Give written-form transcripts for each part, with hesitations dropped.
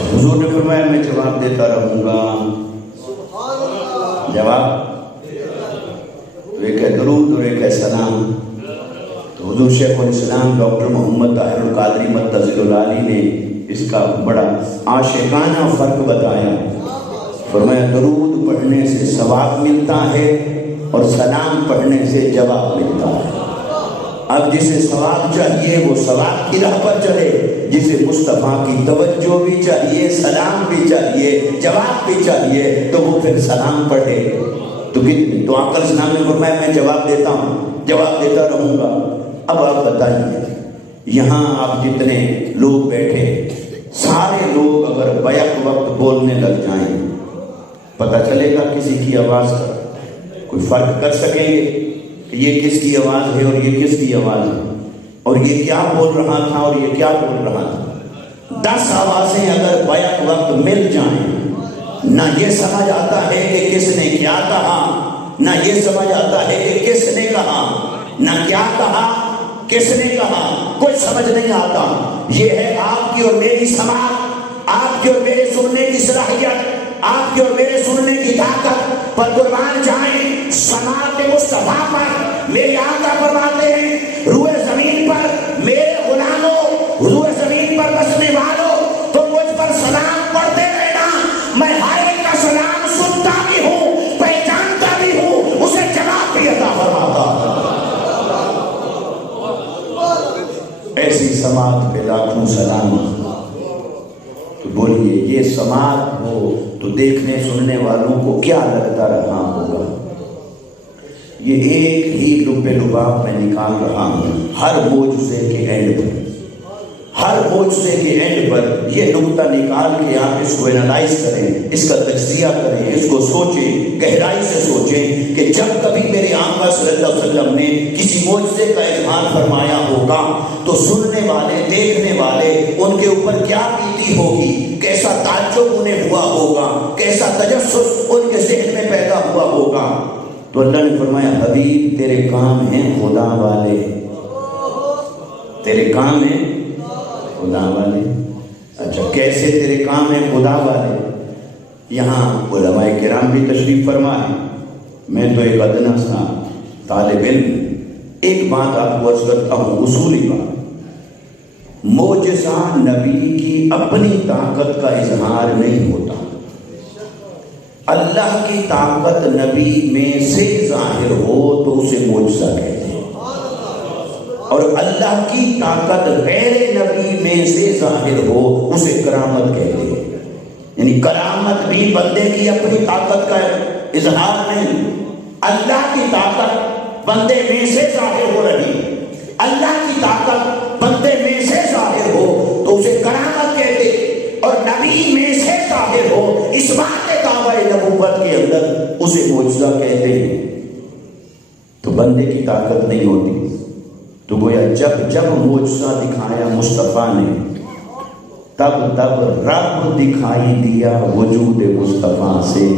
حضور نے فرمایا میں جواب دیتا رہوں گا. جواب ایک ہے درود اور ایک ہے سلام. تو حضور شیخ الاسلام ڈاکٹر محمد طاہر القادری متزل العالی نے اس کا بڑا عاشقانہ فرق بتایا. فرمایا درود پڑھنے سے ثواب ملتا ہے اور سلام پڑھنے سے جواب ملتا ہے. اب جسے ثواب چاہیے وہ ثواب کی راہ پر چلے، جسے مصطفیٰ کی توجہ بھی چاہیے، سلام بھی چاہیے، جواب بھی چاہیے، تو وہ پھر سلام پڑھے. تو آقا اسلام نے فرمایا میں جواب دیتا ہوں، جواب دیتا رہوں گا. اب آپ بتائیے یہاں آپ جتنے لوگ بیٹھے سارے لوگ اگر بیک وقت بولنے لگ جائیں پتہ چلے گا کسی کی آواز کا؟ کوئی فرق کر سکیں گے کہ یہ کس کی آواز ہے اور یہ کس کی آواز ہے، اور یہ کیا بول رہا تھا اور یہ کیا بول رہا تھا؟ 10 آوازیں اگر بیک وقت مل جائیں نہ یہ سمجھ آتا ہے کہ کس نے کیا کہا، نہ یہ سمجھ آتا ہے کہ کس نے کہا، نہ کیا کہا کس نے کہا، کوئی سمجھ نہیں آتا. یہ ہے آپ کی اور میری سماعت، آپ کی اور میرے سننے کی صلاحیت، آپ کی اور میرے سننے کی طاقت پر قربان جائیں. سماعت مصطفیٰ پر میرے آقا فرماتے ہیں روئے زمین پر میرے غلاموں، روئے زمین پر بسنے والوں، تو مجھ پر سلام پڑھتے رہنا. میں ہائے کا سلام سنتا بھی ہوں، پہچانتا بھی ہوں، اسے جواب بھی عطا فرماتا. ایسی سماعت پہ لاکھوں سلام. تو بولیے یہ سماعت ہو تو دیکھنے سننے والوں کو کیا لگتا رہا ہوگا؟ یہ ایک ہی لبے لباب میں نکال رہا ہوں. ہر معجزے کے اینڈ پر، ہر معجزے کے اینڈ پر یہ نقطہ نکال کے آپ اس کو انالائز کریں، اس کا تجزیہ کریں، اس کو سوچیں، گہرائی سے سوچیں کہ جب کبھی میرے آقا صلی اللہ علیہ وسلم نے کسی معجزے کا اظہار فرمایا ہوگا تو سننے والے، دیکھنے والے، ان کے اوپر کیا بیتی ہوگی، کیسا تعجب انہیں ہوا ہوگا، کیسا تجسس ان کے ذہن میں پیدا ہوا ہوگا. تو اللہ نے فرمایا حبیب تیرے کام ہیں خدا والے، تیرے کام ہیں خدا والے. اچھا کیسے تیرے کام ہیں خدا والے؟ یہاں علماء کرام بھی تشریف فرما ہے. میں تو ایک ادنا سا طالب علم، ایک بات آپ کو عرض کرتا ہوں، اصولی بات. معجزہ نبی کی اپنی طاقت کا اظہار نہیں ہوتا. اللہ کی طاقت نبی میں سے ظاہر ہو تو اسے معجزہ کہتے ہیں، اور اللہ کی طاقت غیر نبی میں سے ظاہر ہو اسے کرامت کہتے ہیں. یعنی کرامت بھی بندے کی اپنی طاقت کا اظہار نہیں. اللہ کی طاقت بندے میں سے ظاہر ہو رہی، اللہ کی طاقت بندے میں سے ظاہر ہو تو اسے کرامت کہتے، اور نبی میں سے ظاہر ہو اس بات دعویٰ نبوت کے اندر اسے معجزہ کہتے ہیں. تو بندے کی طاقت نہیں ہوتی. تو گویا جب جب معجزہ دکھایا مصطفیٰ نے تب تب رب دکھائی دیا وجود مصطفیٰ سے.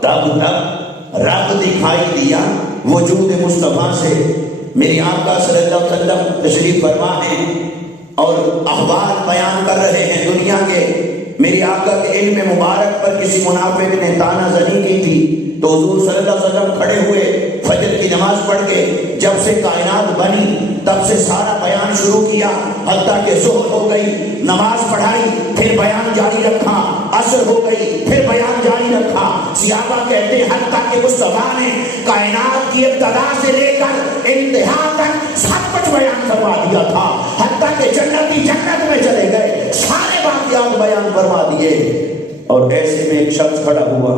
تب تب رب دکھائی دیا وجود مصطفیٰ سے. میری آقا صلی اللہ علیہ وسلم تشریف فرما ہیں اور احوال بیان کر رہے ہیں دنیا کے. میری آقا کے علم مبارک پر کسی منافق نے تانا زنی کی تھی تو حضور صلی اللہ علیہ وسلم کھڑے ہوئے فجر کی نماز پڑھ کے جب سے کائنات بنی تب سے سارا بیان شروع کیا، حتیٰ کہ ظہر ہو گئی نماز پڑھائی، پھر بیان جاری رکھا، عصر ہو گئی پھر بیان جاری رکھا. صحابہ کہتے ہیں حتیٰ کہ مصطفیٰ نے کائنات کی ابتدا سے لے کر انتہا تک سب کچھ بیان کروا دیا تھا. حتیٰ کہ جنتی جنت میں چلے گئے، سارے واقعات بیان فرما دیے. اور ایسے میں ایک شخص کھڑا ہوا،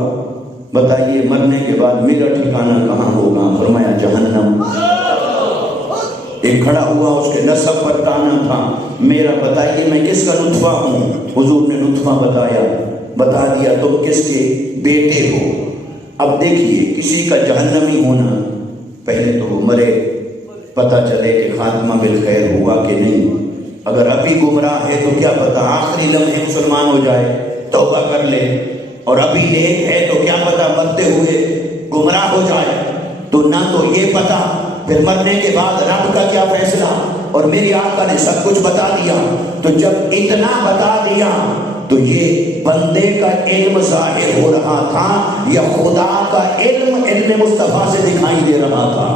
بتائیے مرنے کے بعد میرا ٹھکانہ کہاں ہوگا؟ فرمایا جہنم. ایک کھڑا ہوا، اس کے نسب پر تانا تھا، میرا بتائیے میں کس کا نطفہ ہوں؟ حضور نے نطفہ بتا دیا تم کس کے بیٹے ہو. اب دیکھیے کسی کا جہنمی ہونا، پہلے تو مرے پتہ چلے کہ خاتمہ بالخیر ہوا کہ نہیں. اگر ابھی گمراہ ہے تو کیا پتہ آخری لمحے مسلمان ہو جائے، توبہ کر لے، اور ابھی ایک ہے تو کیا پتہ مرتے ہوئے گمراہ ہو جائے. تو نہ تو یہ پتہ، پھر مرنے کے بعد رب کا کیا فیصلہ، اور میری آقا نے سب کچھ بتا دیا. تو جب اتنا بتا دیا تو یہ بندے کا علم ظاہر ہو رہا تھا یا خدا کا علم مصطفیٰ سے دکھائی دے رہا تھا؟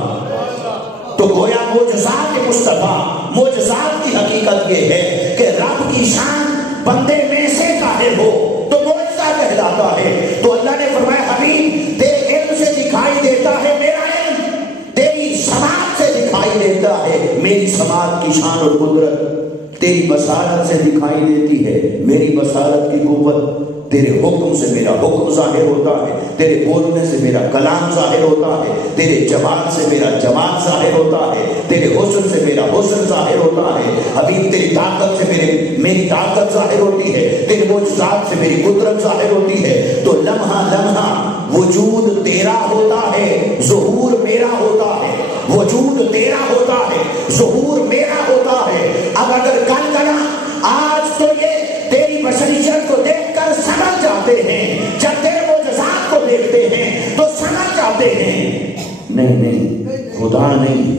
تو گویا معجزات مصطفیٰ، معجزات کی حقیقت یہ ہے کہ رب کی شان بندے میں سے ظاہر ہو تو معجزہ کہلاتا ہے. تو اللہ نے فرمایا حبیب تیرے علم سے دکھائی دیتا ہے میرا علم، تیری سماعت سے دکھائی دیتا ہے میری سماعت کی شان اور قدرت، تیری بصارت سے دکھائی دیتی ہے میری بصارت کی قوت، تیرے حکم سے میرا حکم ظاہر ہوتا ہے، تیرے بولنے سے میرا کلام ظاہر ہوتا ہے، تیرے جمال سے میرا جمال ظاہر ہوتا ہے، تیرے حسن سے میرا حسن ظاہر ہوتا ہے. حبیب تیری طاقت سے میری طاقت ظاہر ہوتی ہے، تیرے معجزات سے میری قدرت ظاہر ہوتی ہے. تو لمحہ لمحہ وجود تیرا ہوتا ہے، ظہور میرا ہوتا ہے، وجود تیرا ہوتا ہے، ظہور میرا ہوتا ہے. اب اگر کل کلا آج تو یہ تیری بشریت کو دیکھ کر سمجھ جاتے ہیں، جب تیرے معجزات کو دیکھتے ہیں تو سمجھ جاتے ہیں نہیں خدا نہیں.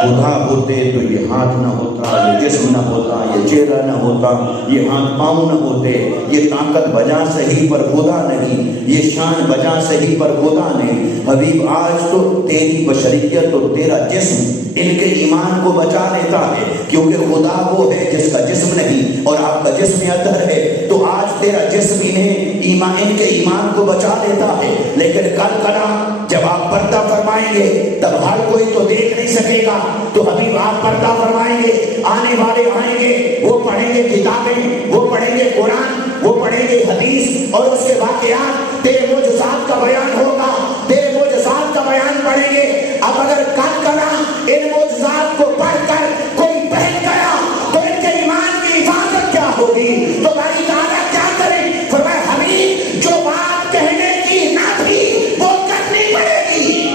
خدا ہوتے تو یہ ہاتھ نہ ہوتا، یہ جسم نہ ہوتا، یہ چہرہ نہ ہوتا، یہ ہاتھ پاؤں نہ ہوتے، یہ طاقت بجا صحیح پر خدا نہیں، یہ شان بجا صحیح پر خدا نہیں. حبیب آج تو تیری بشریت اور تیرا جسم ان کے ایمان کو بچا لیتا ہے، کیونکہ خدا وہ ہے جس کا جسم نہیں اور آپ کا جسم اطہر ہے. تو آج تیرا جسم ان کے ایمان کو بچا لیتا ہے. لیکن کل کلا جب آپ پردہ فرمائیں گے تب ہر کوئی تو دیکھ نہیں سکے گا. تو حبیب آپ پردہ فرمائیں گے، آنے والے آئیں گے، وہ پڑھیں گے کتابیں، وہ پڑھیں گے قرآن، وہ پڑھیں گے حدیث، اور اس کے واقعات تیرے معجزات کا بیان ہوگا، تیرے معجزات کا بیان پڑھیں گے. اب اگر کل کلا ان معجزات کو پڑھ کر کوئی بہن گیا تو ان کے ایمان کی حفاظت کیا ہوگی؟ تو باری تعالیٰ کیا کریں؟ فرمایا حبیب جو بات کہنے کی نہ تھی وہ کرنی پڑے گی.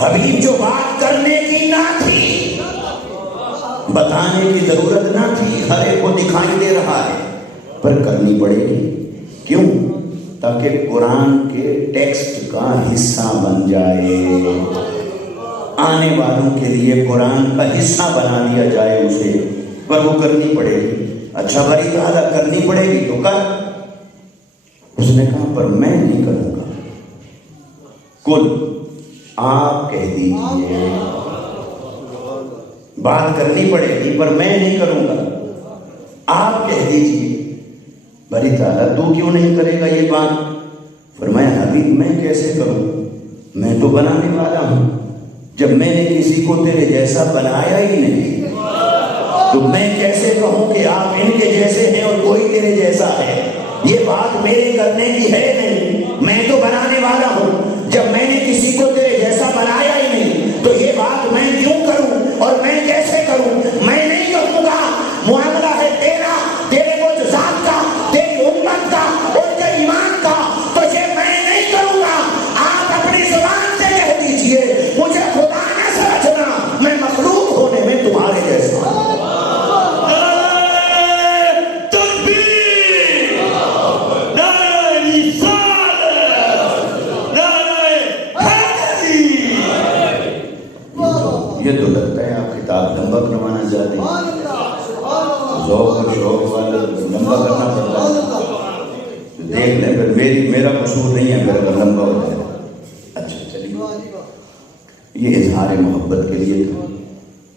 حبیب جو بات کرنے کی نہ تھی، بتانے کی ضرورت نہ تھی، ہر ایک کو دکھائی دے رہا ہے، پر کرنی پڑے گی. کیوں؟ تاکہ قرآن کے ٹیکسٹ کا حصہ بن جائے، آنے والوں کے لیے قرآن کا حصہ بنا دیا جائے اسے، پر وہ کرنی پڑے گی. اچھا بری تعالیٰ کرنی پڑے گی تو کر. اس نے کہا پر میں نہیں کروں گا. کل آپ کہہ دیجیے بات کرنی پڑے گی پر میں نہیں کروں گا، آپ کہہ دیجیے. بری تعالیٰ تو کیوں نہیں کرے گا یہ بات؟ فرمایا حبیب میں کیسے کروں، میں تو بنانے والا ہوں. جب میں نے کسی کو تیرے جیسا بنایا ہی نہیں تو میں کیسے کہوں کہ آپ ان کے جیسے ہیں اور کوئی تیرے جیسا ہے؟ یہ بات میرے کرنے کی ہے نہیں، میں تو بنانے والا ہوں. جب میں نے کسی کو تیرے جیسا بنایا ہی نہیں تو یہ بات میں کیوں کروں اور میں کیسے کروں؟ میں نہیں کروں گا. معاملہ ہے تیرا، تیرے معجزات کا، تیری امت کا، ان کے ایمان کا، تو یہ میں نہیں کروں گا. آپ اپنی زبان سے کہہ دیجئے مجھے خدا نہ سمجھنا، میں مخلوق ہونے میں تمہارے جیسا ہوں. یہ تو لگتا ہے آپ کتاب لمبا کروانا چاہتے ہیں، ذوق اور شوق والا لمبا کرنا پڑتا ہے. دیکھ لیں پھر میرا قصور نہیں ہے پھر اگر لمبا ہو جائے. اچھا چلیے، یہ اظہار محبت کے لیے تھا.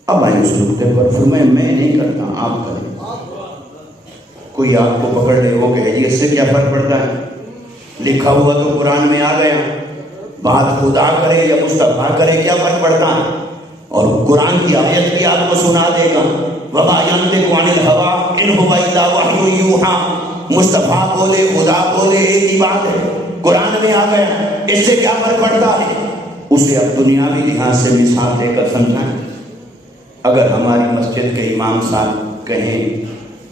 اب آئیں اس نقطے پر. فرمایا میں نہیں کرتا، آپ کریں. کوئی آپ کو پکڑ لے وہ کہ اس سے کیا فرق پڑتا ہے، لکھا ہوا تو قرآن میں آ گیا، بات خدا کرے یا مصطفیٰ کرے کیا فرق پڑتا ہے؟ اور قرآن کی آیت بھی آپ کو سنا دے گا، وَمَا يَنطِقُ عَنِ الْهَوَىٰ إِنْ هُوَ إِلَّا وَحْيٌ يُوحَىٰ. مصطفیٰ بولے، خدا بولے، ایک ہی بات ہے. قرآن میں آ گیا، اس سے کیا فرق پڑتا ہے؟ اسے اب دنیاوی لحاظ سے مثال دے کر سمجھائیں. اگر ہماری مسجد کے امام صاحب کہیں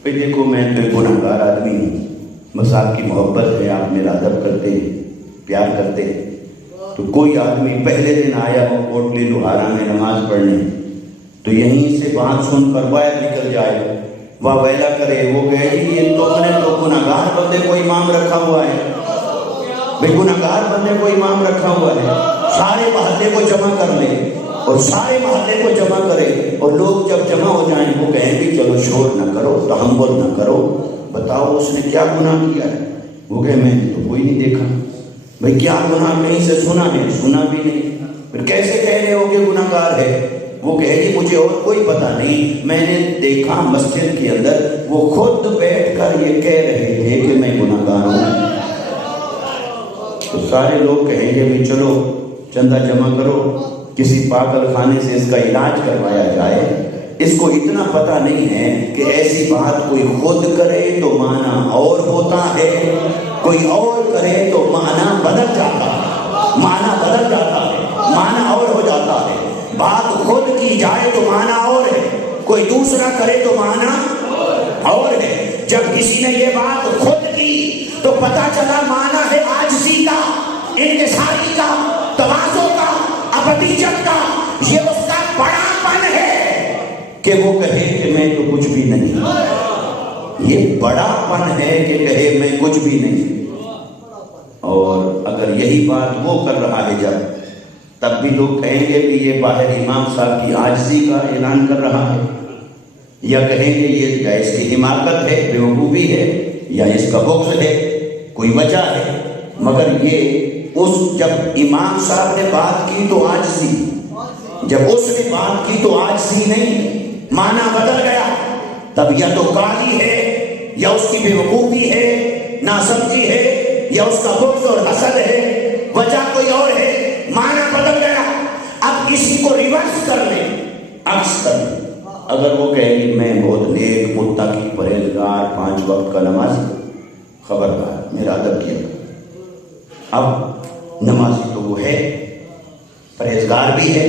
کہ دیکھو میں تو گنہگار آدمی ہوں، بس آپ کی محبت ہے، آپ میرا ادب کرتے ہیں، پیار کرتے ہیں، تو کوئی آدمی پہلے دن آیا ہو کوٹلی لوہارا میں نماز پڑھنے تو یہیں سے بات سن کر باہر نکل جائے واہ ویلا کرے، وہ کہے جی یہ تو نے تو گناہگار بندے کو امام رکھا ہوا ہے، بھئی گناہگار بندے کو امام رکھا ہوا ہے، سارے محلے کو جمع کر لے اور سارے محلے کو جمع کرے، اور لوگ جب جمع ہو جائیں وہ کہیں بھی چلو شور نہ کرو، تحمل نہ کرو، بتاؤ اس نے کیا گناہ کیا ہے؟ وہ کہے میں نے تو کوئی نہیں دیکھا۔ بھئی کیا گناہ کہیں سے سنا ہے؟ سنا بھی نہیں، پھر کیسے کہہ رہے ہو کہ گناہگار ہے؟ وہ کہے گی مجھے اور کوئی پتہ نہیں، میں نے دیکھا مسجد کے اندر وہ خود بیٹھ کر یہ کہہ رہے تھے کہ میں گناہگار ہوں۔ تو سارے لوگ کہیں گے بھی چلو چندہ جمع کرو، کسی پاگل خانے سے اس کا علاج کروایا جائے، اس کو اتنا پتہ نہیں ہے کہ ایسی بات کوئی خود کرے تو معنی اور ہوتا ہے، کوئی اور کرے تو معنی بدل جاتا ہے، معنی بدل جاتا ہے، معنی اور ہو جاتا ہے۔ بات خود کی جائے تو معنی اور ہے، کوئی دوسرا کرے تو معنی اور ہے۔ جب کسی نے یہ بات خود کی تو پتہ چلا معنی ہے عاجزی کا، انکساری کا، تواضع کا، ابدیت کا، یہ اس کا بڑا پن ہے کہ وہ کہے کہ میں تو کچھ بھی نہیں، یہ بڑا پن ہے کہ کہے میں کچھ بھی نہیں۔ اور اگر یہی بات وہ کر رہا ہے جب، تب بھی لوگ کہیں گے کہ یہ باہر امام صاحب کی عاجزی کا اعلان کر رہا ہے، یا کہیں گے یہ یا اس کی حماقت ہے، بیوقوفی ہے، یا اس کا بغض ہے، کوئی وجہ ہے۔ مگر یہ جب امام صاحب نے بات کی تو عاجزی، جب اس نے بات کی تو عاجزی نہیں، معنی بدل گیا، تب یا تو کالی ہے، یا اس کی بیوقوفی ہے، ناسمجھی ہے، یا اس کا بغض اور حسد ہے، وجہ کوئی اور ہے، معنی بدل گیا۔ اب کسی کو ریورس کر لیں، عکس کر لیں، اگر وہ کہے کہ میں بہت نیک، متقی، پرہیزگار، 5 وقت کا نمازی، خبردار میرا ادب کیا۔ اب نمازی تو وہ ہے، پرہیزگار بھی ہے،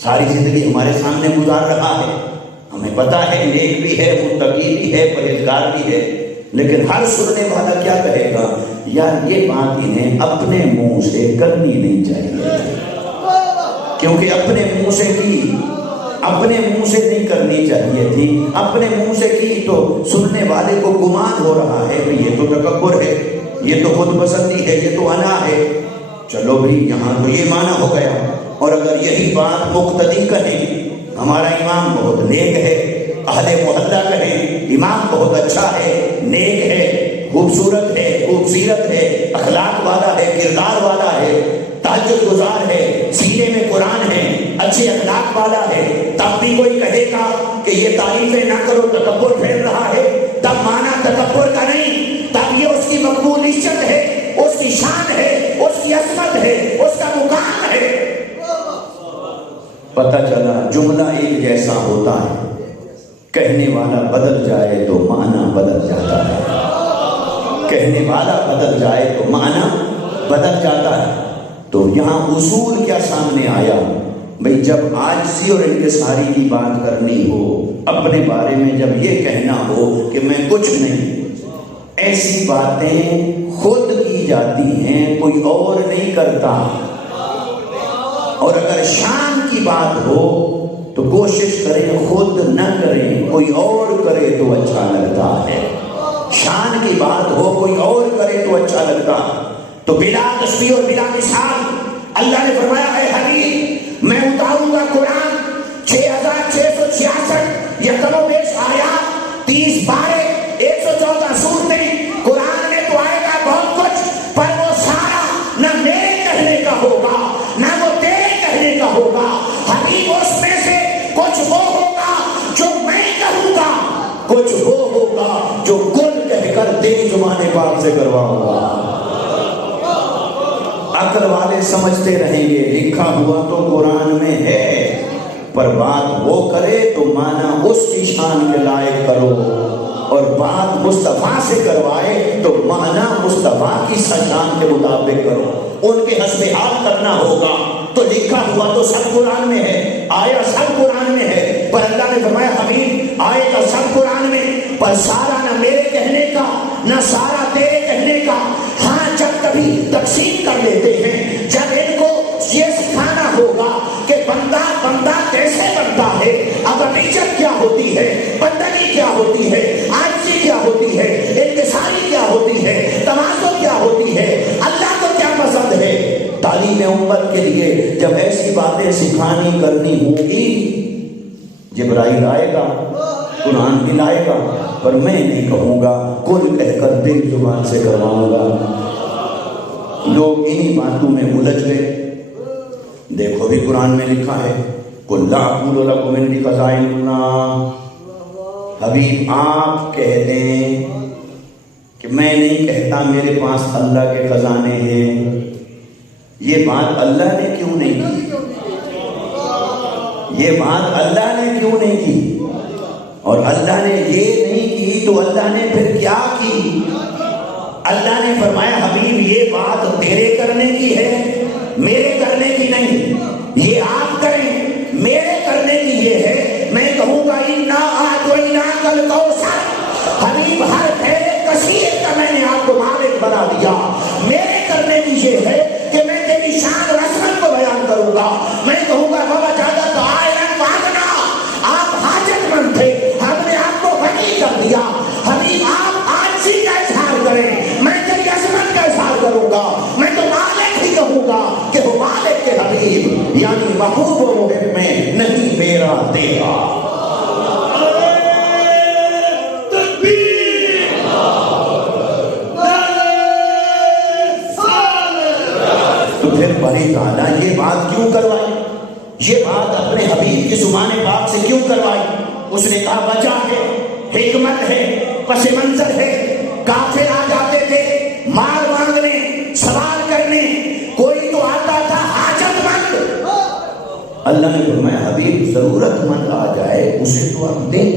ساری زندگی ہمارے سامنے گزار رہا ہے، ہمیں پتہ ہے نیک بھی ہے، متقی بھی ہے، پرہیزگار بھی ہے، لیکن ہر سننے والا کیا کہے گا؟ یار یہ بات انہیں اپنے منہ سے کرنی نہیں چاہیے، کیونکہ اپنے منہ سے کی، اپنے منہ سے نہیں کرنی چاہیے تھی، اپنے منہ سے کی تو سننے والے کو گمان ہو رہا ہے کہ یہ تو تکبر ہے، یہ تو خود پسندی ہے، یہ تو انا ہے۔ چلو بھی یہاں تو یہ معنی ہو گیا۔ اور اگر یہی بات مقتدی کہیں، ہمارا امام بہت نیک ہے، اہل محلہ کہیں امام بہت اچھا ہے، نیک ہے، خوبصورت ہے، خوبصیرت ہے، اخلاق والا ہے، کردار والا ہے، تہجد گزار ہے، سینے میں قرآن ہے، اچھے اخلاق والا ہے، تب بھی کوئی کہے گا کہ یہ تعریفیں نہ کرو، تکبر پھیل رہا ہے، تب معنی تکبر کا نہیں، تب یہ اس کی مقبول عزت ہے، اس کی شان ہے، اس کی عظمت ہے، اس کا مقام ہے۔ پتہ چلا جملہ ایک جیسا ہوتا ہے، کہنے والا بدل جائے تو معنی بدل جاتا ہے، کہنے والا بدل جائے تو معنی بدل جاتا ہے۔ تو یہاں اصول کیا سامنے آیا؟ بھئی جب عاجزی اور انکساری کی بات کرنی ہو، اپنے بارے میں جب یہ کہنا ہو کہ میں کچھ نہیں، ایسی باتیں خود کی جاتی ہیں، کوئی اور نہیں کرتا۔ اور اگر شان کی بات ہو تو کوشش کریں خود نہ کریں، کوئی اور کرے تو اچھا لگتا ہے۔ شان کی بات ہو کوئی اور کرے تو اچھا لگتا ہے۔ تو بلا تشبیہ اور بلا مثال اللہ نے فرمایا ہے حبیب میں اتاروں گا قرآن 6666 یا کم و بیش آیات، 30 بارے، 114 صورتیں، قرآن میں تو آئے گا بہت کچھ، پر وہ سارا نہ میرے کہنے کا ہوگا نہ وہ تیرے کہنے کا ہوگا۔ حبیب اس میں سے کچھ وہ ہوگا جو میں کہوں گا، کچھ وہ ہوگا جو کل کہہ کر تیری زبان پاک سے کرواؤں گا۔ عقل والے سمجھتے رہیں گے لکھا ہوا تو قرآن میں ہے، پر بات وہ کرے تو معنی اس کی شان کے لائق کرو، اور بات مصطفیٰ سے کروائے تو معنی مصطفیٰ کی شان کے مطابق کرو، ان کے حسب حال کرنا ہوگا۔ تو لکھا ہوا تو سب قرآن میں ہے، آیا سب قرآن میں ہے، پر اللہ نے فرمایا حبیب آئے گا سب قرآن میں، پر سارا نہ میرے کہنے کا نہ سارا تیرے کہنے کا۔ ہاں جب کبھی تقسیم کر لیتے ہیں، جب ان کو یہ سکھانا ہوگا کہ بندہ کیسے بنتا ہے، ہے ابدیت کیا ہوتی ہے، بندگی کیا ہوتی ہے، عاجزی کیا ہوتی ہے، انکساری کیا ہوتی ہے، تواضع کیا ہوتی ہے، اللہ کو کیا پسند ہے۔ تعلیم امت کے لیے جب ایسی باتیں سکھانی کرنی ہوں گی، جبرائیل آئے گا، قرآن بھی لائے گا، پر میں نہیں کہوں گا، کل کہہ کر دل زبان سے کرواؤں گا۔ لوگ انہی باتوں میں الجھ گئے۔ دیکھو بھی قرآن میں لکھا ہے قُلْ لَا أَقُولُ لَكُمْ عِنْدِي خَزَائِنُ اللَّهِ، حبیب آپ کہہ دیں کہ میں نہیں کہتا میرے پاس اللہ کے خزانے ہیں۔ یہ بات اللہ نے کیوں نہیں کی؟ یہ بات اللہ نے کیوں نہیں کی؟ اور اللہ نے یہ نہیں کی تو اللہ نے پھر کیا کی؟ اللہ نے فرمایا حبیب یہ بات تیرے کرنے کی ہے، میرے کرنے کی نہیں، یہ آپ کریں، میرے کرنے کی یہ ہے۔ میں کہوں گا اِنَّا أَعْطَيْنَاكَ الْكَوْثَرَ، حبیب ہر خیر کثیر کا میں نے آپ کو مالک بنا دیا۔ میرے کرنے کی یہ ہے کہ میں تیری شان اور عظمت کو بیان کروں گا۔ میں کہوں گا بابا جادا تو آئرن مانگنا، آپ حاجت مند تھے، ہم نے آپ کو غنی کر دیا۔ حبیب آپ عاجزی کا اظہار کریں، میں تیری عظمت کا اظہار کروں گا۔ میں تو مالک ہی کہوں گا کہ وہ مالک کے حبیب، یعنی محبوب و محب میں نہیں میرا تیرا۔ تو پھر بڑی تعالیٰ یہ بات کیوں کروائی؟ یہ بات اپنے حبیب کی زبان پاک سے کیوں کروائی؟ اس نے کہا وجہ ہے، حکمت ہے، پس منظر ہے۔ کافر آ جاتے تھے مال مانگنے، سوال کرنے، کوئی تو آتا تھا حاجت مند۔ اللہ نے فرمایا حبیب ضرورت مند آ جائے اسے تو آپ دیں۔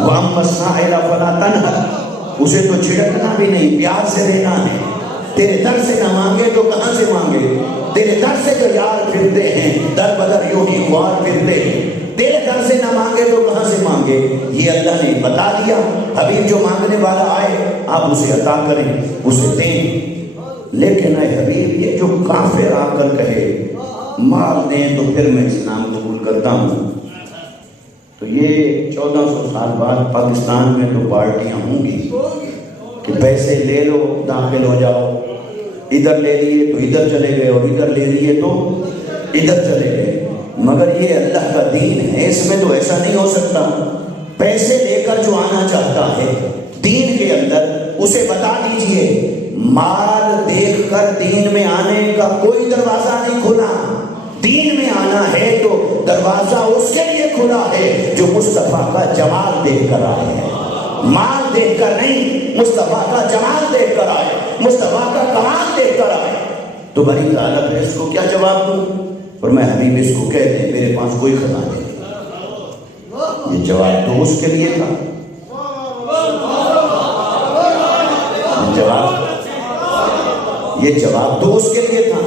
وَأَمَّا السَّائِلَ فَلَا تَنْهَرْ، اسے تو چھڑکنا بھی نہیں، پیار سے دینا ہے۔ تیرے در سے نہ مانگے تو کہاں سے مانگے؟ تیرے در سے جو یار پھرتے ہیں در بدر یوں ہی خوار پھرتے ہیں، تیرے در سے نہ مانگے تو کہاں سے مانگے؟ یہ اللہ نے بتا دیا۔ حبیب جو مانگنے والا آئے آپ اسے عطا کریں، اسے دیں۔ لیکن اے حبیب یہ جو کافر آ کر کہے مال دیں تو پھر میں اسلام قبول کرتا ہوں، تو یہ 1400 سال بعد پاکستان میں تو پارٹیاں ہوں گی کہ پیسے لے لو داخل ہو جاؤ، ادھر لے لیے تو ادھر چلے گئے اور ادھر لے لیے تو ادھر چلے گئے۔ مگر یہ اللہ کا دین ہے، اس میں تو ایسا نہیں ہو سکتا۔ پیسے لے کر جو آنا چاہتا ہے دین کے اندر اسے بتا دیجئے مال دیکھ کر دین میں آنے کا کوئی دروازہ نہیں کھلا۔ دین میں آنا ہے تو دروازہ اس کے لیے کھلا ہے جو مصطفیٰ کا جمال دیکھ کر آئے ہیں، مال دیکھ کر نہیں، مصطفیٰ کا جمال دیکھ کر آئے، مصطفیٰ کا کمال دیکھ کر آئے۔ تو بڑی طالب ہے، اس کو کیا جواب دوں؟ اور میں حبیب اس کو کہتے ہیں میرے پاس کوئی خزانے نہیں۔ یہ جواب تو اس کے لیے تھا، یہ جواب تو اس کے لیے تھا،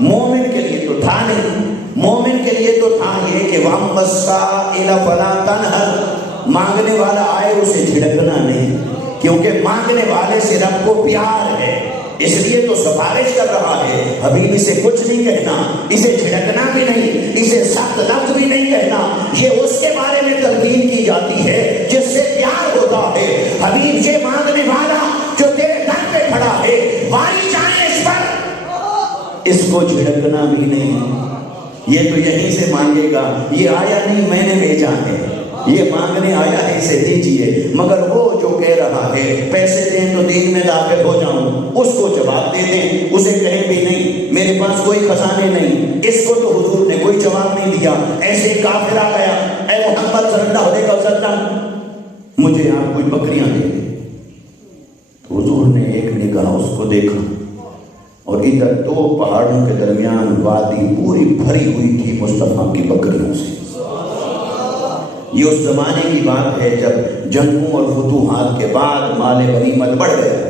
مومن کے لیے تو تھا نہیں۔ مومن کے لیے تو تھا یہ کہ وَأَمَّا السَّائِلَ فَلَا تَنْهَرْ، مانگنے والا آئے اسے جھڑکنا نہیں، کیونکہ مانگنے والے سے رب کو پیار ہے، اس لیے تو سفارش کر رہا ہے حبیب اسے کچھ نہیں کہنا، اسے جھڑکنا بھی نہیں، اسے سخت لفظ بھی نہیں کہنا۔ یہ اس کے بارے میں تلقین کی جاتی ہے جس سے پیار ہوتا ہے۔ حبیب یہ مانگنے والا جو تیرے در پہ کھڑا ہے واری جائیں اس پر، اس کو جھڑکنا بھی نہیں۔ یہ تو یہیں سے مانگے گا، یہ آیا نہیں میں نے بھیجا ہے، یہ مانگنے آیا ہے اسے دیجئے۔ مگر وہ جو کہہ رہا ہے پیسے دیں تو دین میں داخل ہو جاؤں، اس کو جواب دے دیں، اسے کہیں بھی نہیں میرے پاس کوئی خزانے نہیں۔ اس کو تو حضور نے کوئی جواب نہیں دیا، ایسے کافر آ گیا اے محمد صلی اللہ علیہ وسلم مجھے آپ کوئی بکریاں دے دیں۔ تو حضور نے ایک نگاہ اس کو دیکھا اور ادھر دو پہاڑوں کے درمیان وادی پوری بھری ہوئی تھی مصطفیٰ کی بکریوں سے۔ یہ اس زمانے کی بات ہے جب جنگوں اور فتوحات کے بعد مال غنیمت بڑھ گیا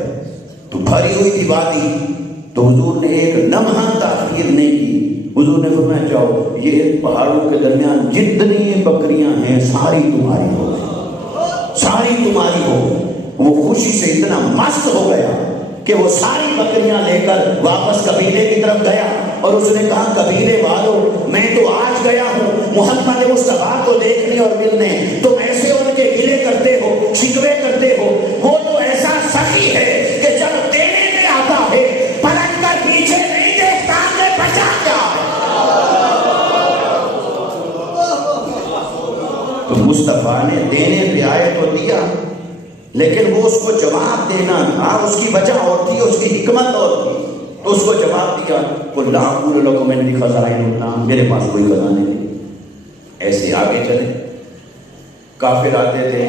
تو بھری ہوئی تھی وادی، تو حضور نے ایک لمحہ تاخیر نہیں کی۔ حضور نے فرمایا جاؤ یہ پہاڑوں کے درمیان جتنی بکریاں ہیں ساری تمہاری ہو گئی، ساری تمہاری ہو گئی۔ وہ خوشی سے اتنا مست ہو گیا کہ وہ ساری بکریاں لے کر واپس قبیلے کی طرف گیا اور اس نے کہا قبیلے والوں میں تو آج گیا ہوں محمد مصطفیٰ کو دیکھنے اور ملنے تم ایسے ان کے گلے کرتے ہو، شکوے کرتے ہو. وہ تو ایسا سخی ہے کہ جب دینے میں آتا ہے پلٹ کر پیچھے نہیں دیکھتا کہ بچا کیا ہے. تو مصطفیٰ نے دینے پہ آئے تو دیا، لیکن وہ اس کو جواب دینا تھا، اس کی وجہ اور تھی، اس کی حکمت اور تھی. تو اس کو جواب دیا، قُلْ لَا أَقُولُ لَكُمْ عِنْدِي خَزَائِنُ اللَّهِ، میرے پاس کوئی خزانے نہیں. ایسے آگے چلے. کافر آتے تھے،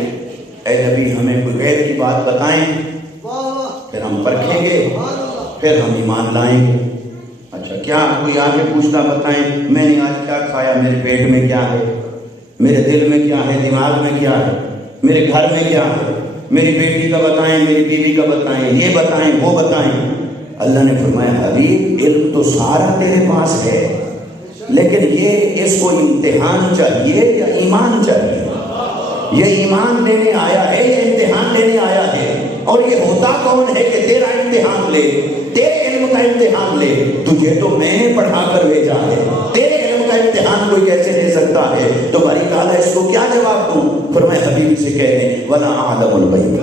اے نبی ہمیں کوئی غیب کی بات بتائیں، پھر ہم پرکھیں گے، پھر ہم ایمان لائیں گے. اچھا کیا کوئی آگے پوچھتا بتائیں میں نے آج کیا کھایا، میرے پیٹ میں کیا ہے، میرے دل میں کیا ہے، دماغ میں کیا ہے، میرے گھر میں کیا ہے، میری بیٹی کا بتائیں، میری بیوی کا بتائیں، یہ بتائیں وہ بتائیں. اللہ نے فرمایا حبیب علم تو سارا تیرے پاس ہے، لیکن یہ اس کو امتحان چاہیے یا ایمان چاہیے. یہ ایمان لینے آیا ہے یا امتحان لینے آیا ہے؟ اور یہ ہوتا کون ہے کہ تیرا امتحان لے، تیرے علم کا امتحان لے؟ تجھے تو میں نے پڑھا کر بھیجا ہے، تیرے علم کا امتحان کوئی کیسے لے سکتا ہے؟ تو باری تعالیٰ اس کو کیا جواب دوں؟ فرمایا حبیب سے کہہ دیں وَلَا أَعْلَمُ الْغَيْبَ،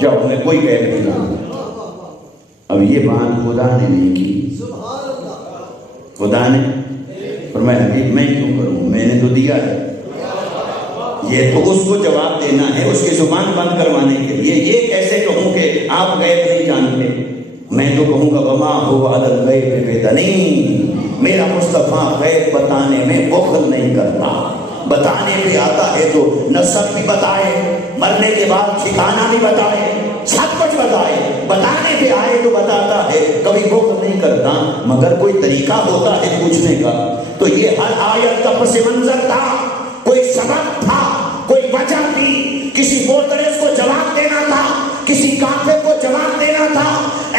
جب میں کوئی غیب نہیں جانتا. اب یہ بات خدا نے نہیں کی، خدا نے فرمایا حبیب میں کیوں کروں، میں نے تو دیا ہے. یہ تو اس کو جواب دینا ہے، اس کی زبان بند کروانے کے لیے. یہ کیسے کہوں کہ آپ غیب نہیں جانتے؟ میں تو کہوں گا وما هو علی الغیب بضنین، میرا مصطفیٰ غیب بتانے میں بخل نہیں کرتا. بتانے پہ آتا ہے تو نسب بھی بتائے، مرنے کے بعد ٹھکانہ بھی بتائے، سب کچھ بتائے. بتانے پہ آئے تو بتاتا ہے، کبھی بخل نہیں کرتا. مگر کوئی طریقہ ہوتا ہے پوچھنے کا. تو یہ ہر آیت کا پس منظر تھا، کوئی سبب تھا، کوئی وجہ تھی. کسی مورترس کو جواب دینا تھا، کسی کافر کو جواب دینا تھا.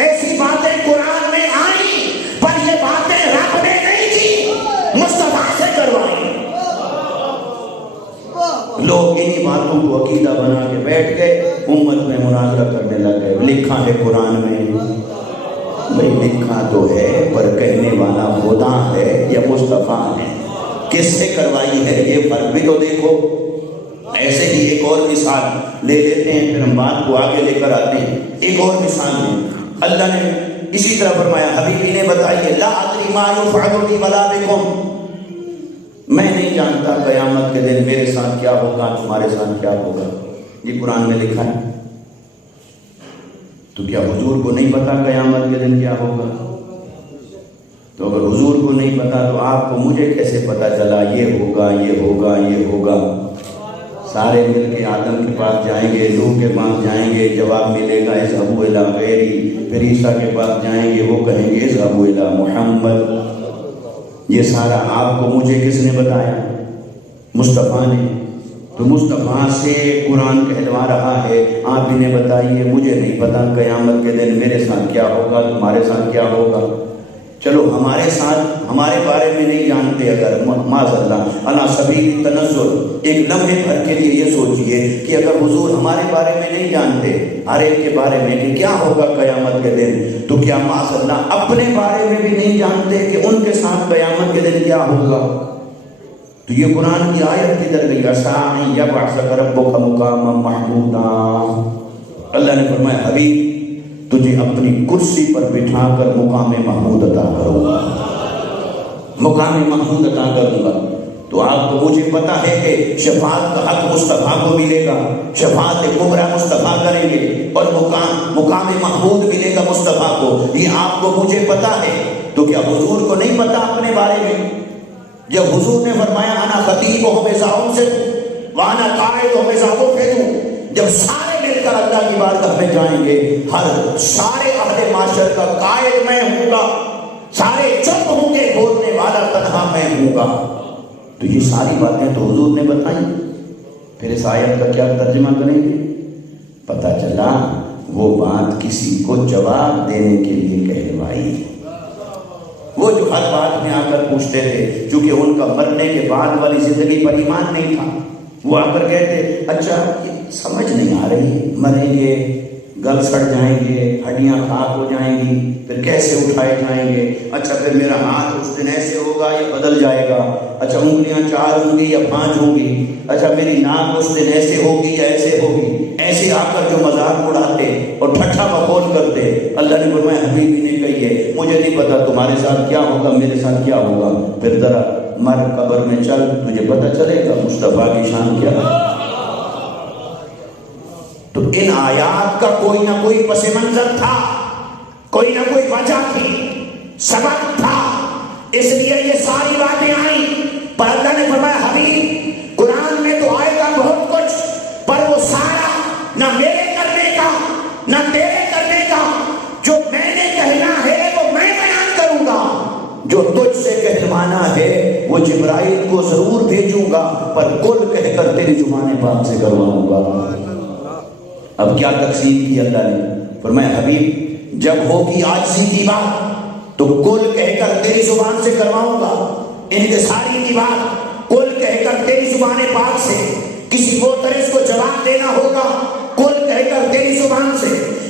ایسی باتیں قرآن میں آئیں، پر یہ باتیں رب نے نہیں کی، مصطفیٰ سے کروائی. لوگ انہی باتوں کو عقیدہ بنا کے بیٹھ گئے، امت میں مناظرہ کرنے لگے. لکھا ہے قرآن میں، بھئی لکھا تو ہے پر کہنے والا خدا ہے یا مصطفیٰ ہے، کس سے کروائی ہے یہ فرق بھی تو دیکھو. ایسے ہی ایک اور مثال لے لیتے ہیں، پھر ہم بات کو آگے لے کر آتے ہیں. ایک اور مثال میں اللہ نے اسی طرح فرمایا حبیبی نے بتائیے لا ادری ما یفعل بی ولا بکم، میں نہیں جانتا قیامت کے دن میرے ساتھ کیا ہوگا، تمہارے ساتھ کیا ہوگا. یہ قرآن میں لکھا ہے. تو کیا حضور کو نہیں پتا قیامت کے دن کیا ہوگا؟ تو اگر حضور کو نہیں پتا تو آپ کو مجھے کیسے پتا چلا یہ ہوگا یہ ہوگا یہ ہوگا؟ سارے مل کے آدم کے پاس جائیں گے، نوح کے پاس جائیں گے، جواب ملے گا اذهبوا الی غیری. پھر عیسیٰ کے پاس جائیں گے، وہ کہیں گے اذهبوا الی محمد. یہ سارا آپ کو مجھے کس نے بتایا؟ مصطفیٰ نے. تو مصطفیٰ سے قرآن کہلوا رہا ہے آپ انہیں بتائیے مجھے نہیں پتا قیامت کے دن میرے ساتھ کیا ہوگا، تمہارے ساتھ کیا ہوگا. چلو ہمارے ساتھ ہمارے بارے میں نہیں جانتے، اگر معاذ اللہ علی سبیل تنزل ایک لمحے بھر کے لیے یہ سوچئے کہ اگر حضور ہمارے بارے میں نہیں جانتے ہر ایک کے بارے میں کہ کیا ہوگا قیامت کے دن، تو کیا معاذ اللہ اپنے بارے میں بھی نہیں جانتے کہ ان کے ساتھ قیامت کے دن کیا ہوگا؟ تو یہ قرآن کی آیت کی در گئی عسیٰ یبعثک ربک مقاما محمودا. اللہ نے فرمایا حبیب تجھے اپنی کرسی پر بٹھا کر مقام محمود عطا کروں گا، مقام محمود عطا کروں گا. تو آپ کو مجھے پتا ہے کہ شفاعت کا حق مصطفیٰ کو ملے گا، شفاعت کبریٰ مصطفیٰ کریں گے، اور مقام محمود ملے گا مصطفیٰ کو. یہ آپ کو مجھے پتا ہے. تو کیا حضور کو نہیں پتا اپنے بارے میں؟ جب حضور نے فرمایا انا خطیب ہوں بزاؤں سے وانا قائد ہوں بزاؤں پہ دوں، جب سارے مل کر اللہ کی بارگاہ میں جائیں گے، ہر سارے اہل معاشر کا قائد میں ہوں گا، سارے چپ ہوں گے، بولنے والا تنہا میں ہوں گا. تو یہ ساری باتیں تو حضور نے بتائیں. پھر اس آیت کا کیا ترجمہ کریں گے؟ پتہ چلا وہ بات کسی کو جواب دینے کے لیے کہلوائی. وہ جو ہر بات میں آ کر پوچھتے تھے، چونکہ ان کا مرنے کے بعد والی زندگی پر ایمان نہیں تھا، وہ آ کر کہتے اچھا یہ سمجھ نہیں آ رہی، مریں گے، گل سڑ جائیں گے، ہڈیاں خاک ہو جائیں گی، پھر کیسے اٹھائے جائیں گے؟ اچھا پھر میرا ہاتھ اس دن ایسے ہوگا یا بدل جائے گا؟ اچھا انگلیاں 4 ہوں گی یا 5 ہوں گی؟ اچھا میری ناک اس دن ایسے ہوگی یا ایسے ہوگی؟ ایسے آ کر جو مذاق اڑاتے اور ٹھٹھا مخول کرتے، اللہ نے فرمایا حبیبی نے کہی ہے مجھے نہیں پتا تمہارے ساتھ کیا ہوگا، میرے ساتھ کیا ہوگا، پھر ذرا مر قبر میں چل، تجھے پتہ چلے گا مصطفیٰ کی شان کیا ہے۔ تو ان آیات کا کوئی نہ کوئی پس منظر تھا، کوئی نہ کوئی وجہ تھی، سبب تھا، اس لیے یہ ساری باتیں آئیں۔ پر اللہ نے فرمایا حبیب قرآن میں تو آئے گا بہت کچھ، پر وہ سارا نہ میرے کرنے کا نہ تیرے کرنے کا، جو میں نے کہنا ہے وہ میں بیان کروں گا، جو تجھ سے کہلوانا ہے وہ جبرائیل کو ضرور بھیجوں گا، پر کل کہہ کر تیری زبان پاک سے کرواؤں گا۔ اب کیا تقسیم کی اللہ نے؟ فرمایا حبیب جب ہوگی عاجزی کی بات تو کل کہہ کر تیری زبان سے کرواؤں گا، انکساری کی بات کل کہہ کر تیری زبان پاک سے، کسی معترض کو جواب دینا ہوگا کل کہہ کر تیری زبان سے،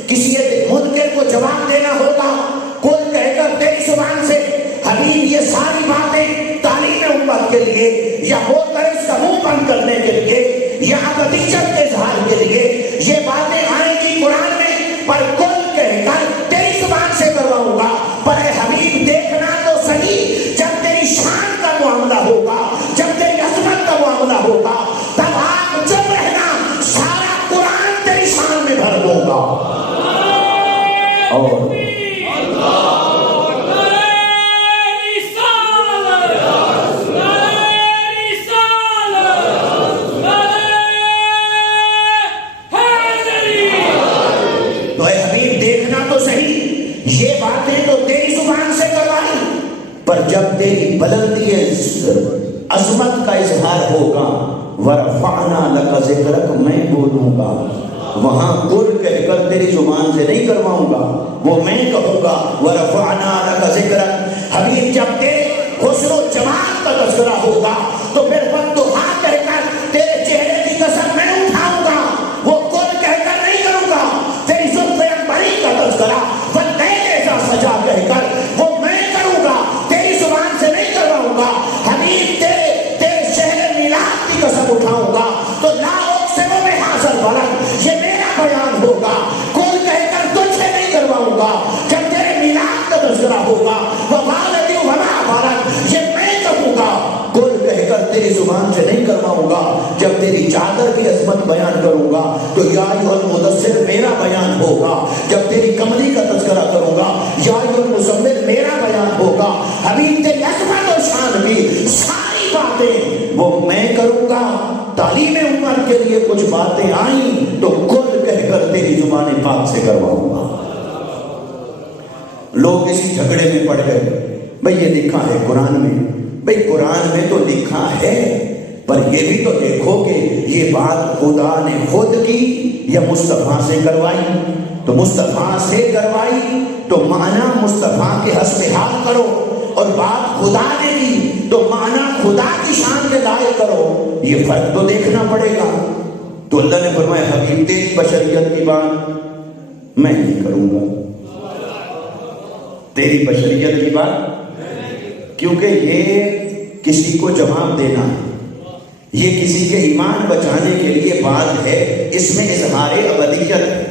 کسی منکر کو جواب دینا ہوگا کل کہہ کر تیری زبان سے۔ حبیب یہ ساری باتیں تعلیم امت کے لیے یا معترض کا منہ بند کرنے کے لیے یا ابدیت کے اظہار کے لیے یہ باتیں آئیں گی قرآن میں، پر کل کہہ کر تیری زبان سے کرواؤں گا۔ پر اے حبیب دیکھنا تو صحیح، جب تیری شان کا معاملہ ہوگا، جب تیری عظمت کا معاملہ ہوگا، تب آپ چپ رہنا، سارا قرآن تیری شان میں بھر دوں گا۔ اور پر جب تیری بلندی عظمت کا اظہار ہوگا ورفعنا لک ذکرک میں بولوں گا، وہاں قل کہہ کر تیری زبان سے نہیں کرواؤں گا، وہ میں کہوں گا ورفعنا لک ذکرک۔ حبیب جب تیرے حسن و جمال کا تذکرہ ہوگا تو پھر فتوحا کہہ کر تیرے چہرے کی قسم میں اٹھاؤں گا، وہ قل کہہ کر نہیں کروں گا۔ تیری زلف عنبری کا تذکرہ واللیل اذا سجا کہہ کر وہ میں کروں گا، تیری زبان سے نہیں کرواؤں گا۔ حبیب تیرے شہر میلاد کی قسم اٹھاؤں گا تو لا اقسم بہذا البلد یہ میرا بیان ہوگا، قل کہہ کر تجھ سے نہیں کرواؤں گا۔ جب تیرے میلاد کا تذکرہ ہوگا ووالد وما ولد یہ میں کہوں گا، قل کہہ کر تیری زبان سے نہیں کرواؤں گا۔ جب تیری چادر کی عظمت بیان کروں گا تو یا ایھا المدثر میرا بیان ہوگا۔ جب تیری کملی کا تذکرہ کروں گا یا ایھا المزمل میرا بیان ہوگا۔ حبیب تیری عظمت و شان کی ساری باتیں وہ میں کروں گا۔ تعلیم امت کے لیے کچھ باتیں آئیں تو قل کہہ کر تیری زبان پاک سے کرواؤں گا۔ لوگ اسی جھگڑے میں پڑ گئے، بھئی یہ لکھا ہے قرآن میں، بھئی قرآن میں تو لکھا ہے، پر یہ بھی تو دیکھو کہ یہ بات خدا نے خود کی یا مصطفیٰ سے کروائی۔ تو مصطفیٰ سے کروائی تو معنی مصطفیٰ کے حسب حال کرو، اور بات خدا نے کی تو معنی خدا کی شان کے لائق کرو، یہ فرق تو دیکھنا پڑے گا۔ تو اللہ نے فرمایا حبیب تیری بشریت کی بات میں نہیں کروں گا، تیری بشریت کی بات، کیونکہ یہ کسی کو جواب دینا ہے، یہ کسی کے ایمان بچانے کے لیے بات ہے، اس میں اظہار ابدیت ہے،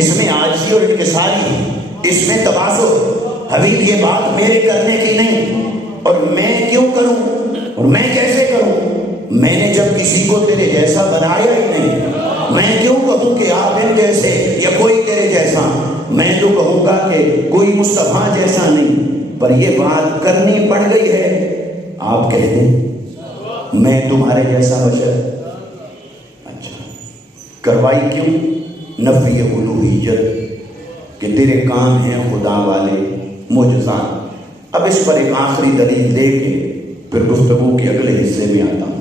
اس میں عاجزی اور انکساری ہے، اس میں تواضع۔ حبیب یہ بات میرے کرنے کی نہیں، اور میں کیوں کروں اور میں کیسے کروں؟ میں نے جب کسی کو تیرے جیسا بنایا ہی نہیں، میں کیوں کہوں کہ آپ ان جیسے یا کوئی تیرے جیسا؟ میں تو کہوں گا کہ کوئی مصطفیٰ جیسا نہیں، پر یہ بات کرنی پڑ گئی ہے، آپ کہہ دیں میں تمہارے جیسا بشر۔ اچھا کروائی کیوں؟ نفی الوہیت، کہ تیرے کام ہیں خدا والے معجزات۔ اب اس پر ایک آخری دلیل دے کے پھر گفتگو کے اگلے حصے میں آتا ہوں۔